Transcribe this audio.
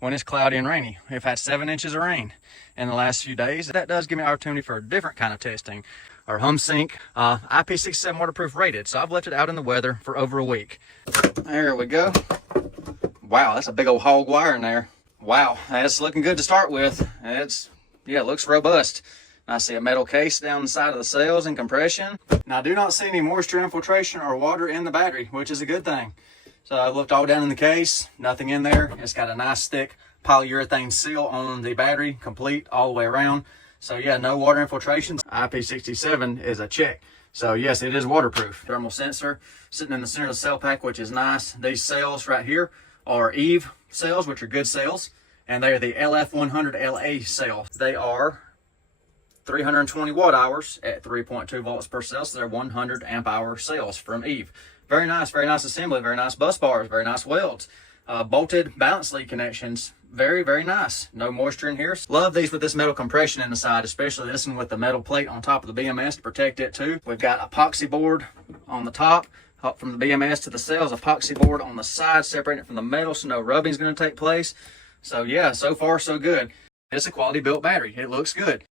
when it's cloudy and rainy. We've had 7 inches of rain in the last few days. That does give me an opportunity for a different kind of testing. Our Humsienk IP67 waterproof rated. So I've left it out in the weather for over a week. There we go. Wow, that's a big old hog wire in there. Wow, that's looking good to start with. Yeah, it looks robust. I see a metal case down the side of the cells and compression. Now I do not see any moisture infiltration or water in the battery, which is a good thing. So I looked all down in the case, nothing in there. It's got a nice thick polyurethane seal on the battery, complete all the way around. So yeah, no water infiltration. IP67 is a check. So yes, it is waterproof. Thermal sensor sitting in the center of the cell pack, which is nice. These cells right here are EVE cells, which are good cells. And they are the LF100LA cells. They are 320 watt hours at 3.2 volts per cell. So they're 100 amp hour cells from EVE. Very nice assembly, very nice bus bars, very nice welds. Bolted balance lead connections, very, very nice. No moisture in here. Love these with this metal compression in the side, especially this one with the metal plate on top of the BMS to protect it too. We've got epoxy board on the top, up from the BMS to the cells, epoxy board on the side, separating it from the metal so no rubbing is going to take place. So yeah, so far so good. It's a quality built battery. It looks good.